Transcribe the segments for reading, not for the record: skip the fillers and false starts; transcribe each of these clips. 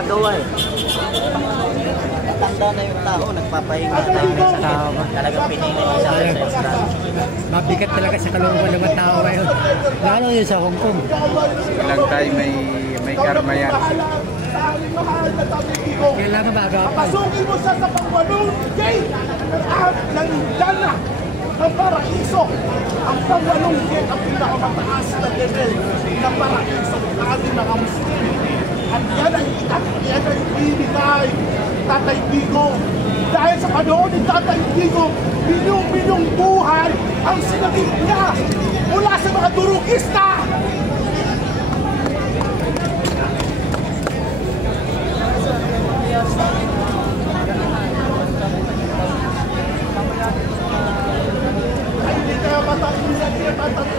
magagawa eh. Matanda na yung tao, nagpapahinga tayo ng sakit. Talagang pinili sa ancestral. Mabigat talaga sa kalooban ng mga tao ngayon. Lalo yun sa Hong Kong. Walang tayo may karma yan. Kailangan magapan. Pasukin mo siya sa pangwalong gate ng Dana ng paraiso. Ang pangwalong gate ang pinakamataas na level ng paraiso na ating mga Muslim. At yan ay binigay Tatay Digong. Dahil sa panahon ni Tatay Digong, bilyong-bilyong buhay ang sinagip niya mula sa mga durugista. Ay, hindi kaya matang-ilan niya,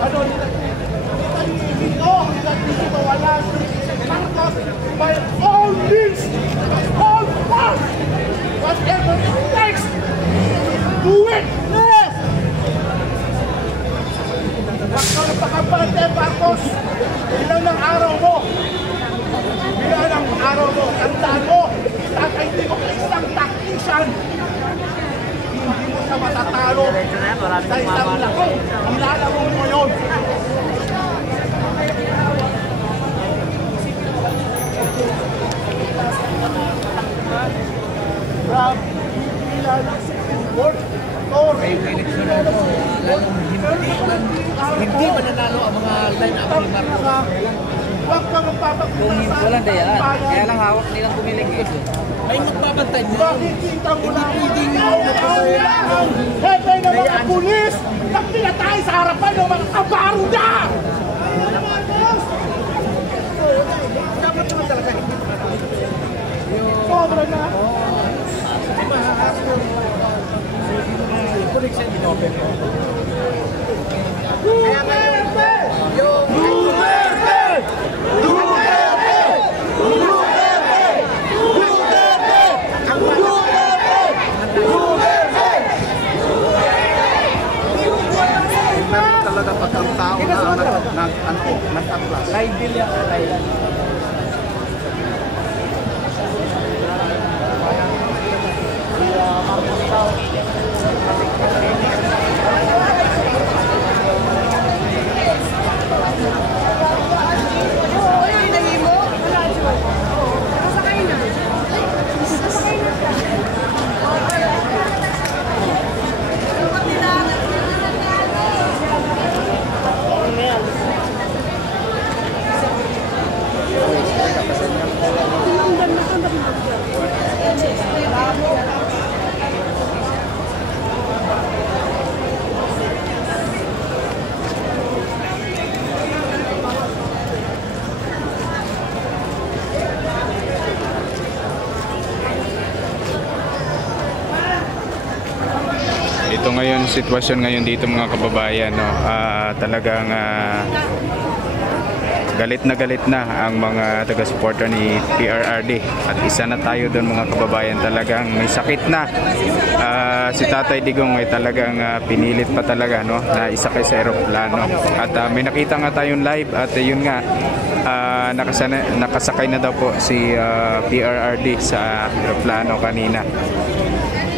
ano nila. Hindi mawalan. By all means, all force, whatever it takes, do it! Yes! Huwag ka magpakapante, Marcos. Ilan ang araw mo? Ilan ang araw mo? Tandaan mo, Tatay Digong ay isang tactician. Hindi mo siya matatalo sa isang lako. Ilalaro mo yun. Rob, Hindi mananalo ang mga line-up ni Marcos. Huwag kang magpapagpapasal. Walang dayaan. Kaya lang hawak nilang pumiligid. May magbabantay niya. Makikita mo na ang hepe ng mga pulis na pinatay sa harapan ng mga kabaruda! Dapat naman talaga hindi sobra na. Talaga pag ang tao na nag-atlas. Live bill yan. Ito ngayon, sitwasyon ngayon dito mga kababayan, no? Talagang galit na ang mga taga-suporter ni PRRD at isa na tayo doon mga kababayan. Talagang may sakit na si Tatay Digong ay talagang pinilit pa talaga, no, na isakay sa aeroplano at may nakita nga tayong live at yun nga nakasakay na daw po si PRRD sa aeroplano kanina.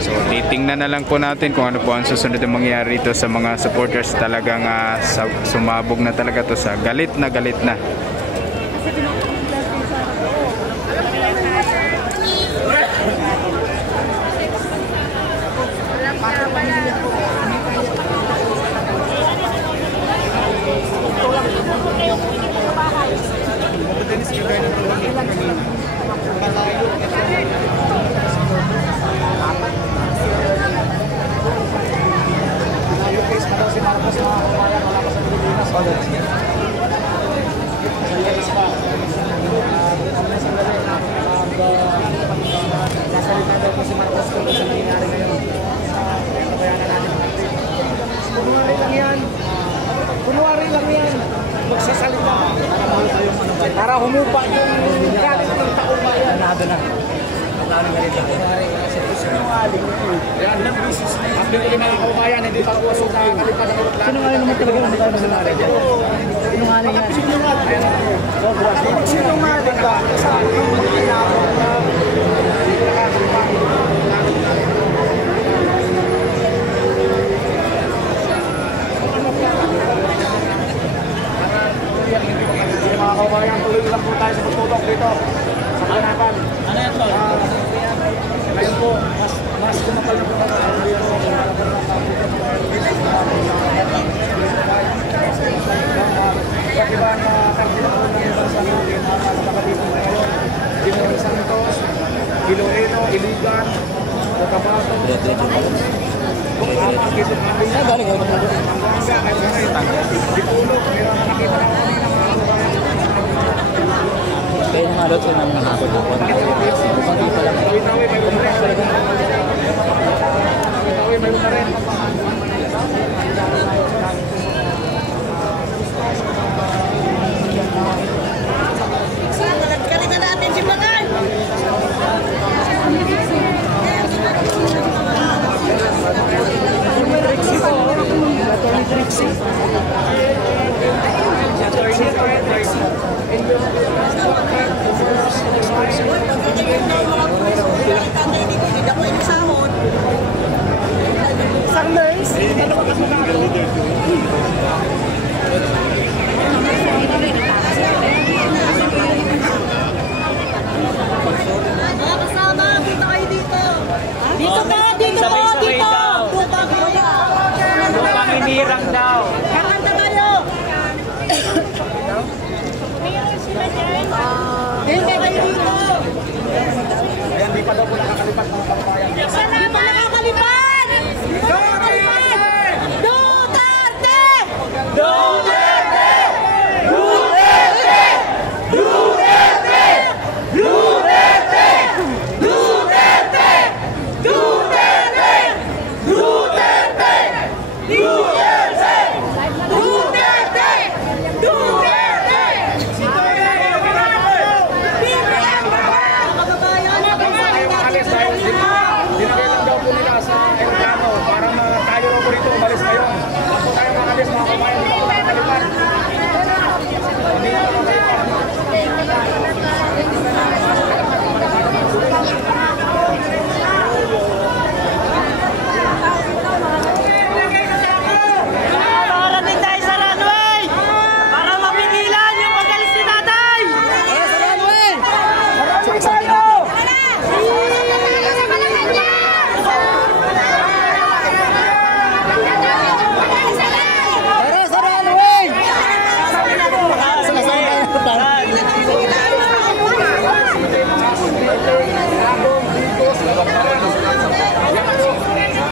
So titingnan na lang po natin kung ano po ang susunod na mangyayari dito sa mga supporters. Talagang sumabog na talaga to sa galit na. Kunwari lang yan. Magsasalita. Para humupa yung galit ng taong bayan. Nado na. Sinungaling yun. Yan, ilang bisis na yun. Abdil ko mga kaubayan, hindi pa uwasok na kalipad ng aeroplano. Sinungaling naman talaga hindi tayo sinungaling. Sinungaling yan. Sinungaling ka. Sa akin, hindi na ako iba't ibang kardinal ng bansa natin ang nakakadito ngayon. Ginoong Santos, Iloilo, Iligan, Cotabato, Quezon City, Zamboanga, Dipolo, meron na nakita na kanina mga Kaya nangalot sa mga hapon ako. Mukhang dito lang. Tawi-tawi, may una rin. Tawi-tawi, may una rin. Kalitan natin si Bagan! Isang nurse, dalawa ka sa Mga kasama, dito kayo dito! Dito ka! Dito ka! Sabay-sabay Dito! daw. Lupang kuya! Lupang hinirang daw. Kakanta kayo! Dito kayo dito! Ayan, di pa daw po nakakalipat mga kababayan. Salamat!